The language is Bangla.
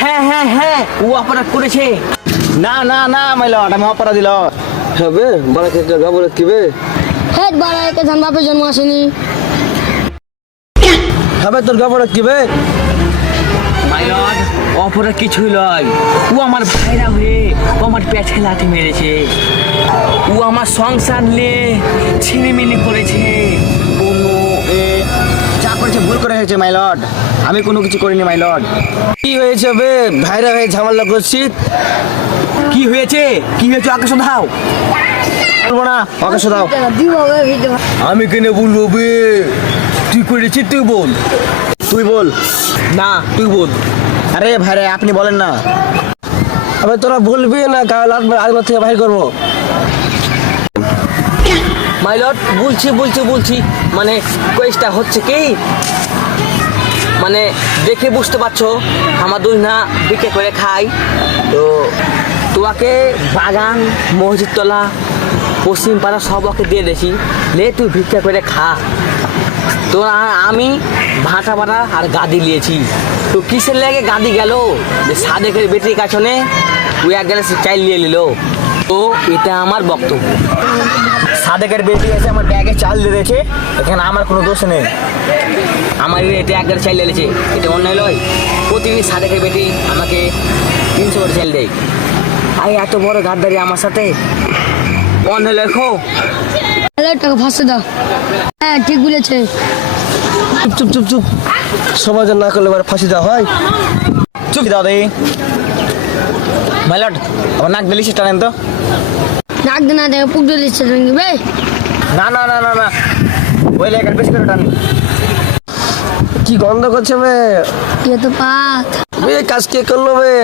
হ্যাঁ হ্যাঁ হ্যাঁ, ও অপরাধ করেছে। না না না মাইলট, আমি অপরাধী লট। হবে বড় কে গাবলে কিবে হেড বড় একে ধান বাপের জন্ম আসেনি। হবে তোর গাবলে কিবে মাই লর্ড, অপরাধ কিছুই লয়। ও আমার ভাইরা হয়ে ও আমার পেটে লাথি মেরেছে। ও আমার সংসার নিয়ে ছিনিমিনি করেছে। কোনো এ যা করেছে ভুল করে হয়েছে মাইলট, আমি কোনো কিছু করিনি মাইলট। কি হয়েছে বে ভাইরা হয়ে ঝামেলা করছিস? কি হয়েছে? কি হয়েছে আগে শোনাও। বলবো না, ওকে শোনাও। দিব হবে ভিডিও। আমি কেনে বলবো বে? তুই করেছিস তুই বল। তুই বল। না, তুই বল। আরে ভাইরে আপনি বলেন না। আবে তোরা বলবি না কাল আজকে থেকে বাহির করবো। মাই লর্ড, বলছি মানে কেসটা হচ্ছে কি, মানে দেখে বুঝতে পারছো আমার দুই না বিক্রি করে খাই। তো তোকে বাগান, মসজিদ তলা, পশ্চিম পাড়া সব ওকে দিয়ে দেখি, লে তুই ভিক্ষা করে খা। তো আমি ভাটা ভাটা আর গাদি নিয়েছি। তো কিসের লেগে গাদি গেল যে সাদেকের বেটির কাছনে ওই এক গেলে চাইল নিয়ে নিল। তো এটা আমার বক্তব্য। সাদেকের বেটি এসে আমার ব্যাগে চাল দিয়েছে, এখানে আমার কোনো দোষ নেই। আমার এটা এক গাড়ি চাইল লেগেছে, এটা অন্যায় নয়। প্রতিদিন সাদেকের বেটি আমাকে 300 করে চাইল দেয়। আই এত বড় গাদ্দারি আমার সাথে অন্যায় লেখো। টাকা ফাঁসে দাও। হ্যাঁ ঠিক বলেছে। চুপ চুপ চুপ চুপ, সমাজে না করলে এবার ফাঁসি দেওয়া হয়। চুপ দাদি। মাইলট, আমার নাক বেলিছে টানেন তো। ডাক দে না দেখে পুক দিয়ে দিচ্ছে বে। না না না না না, ওই লেখার বেশি করে টান। কি গন্ধ করছে বে? ये तो बात। বে কাজ কে করলো বে?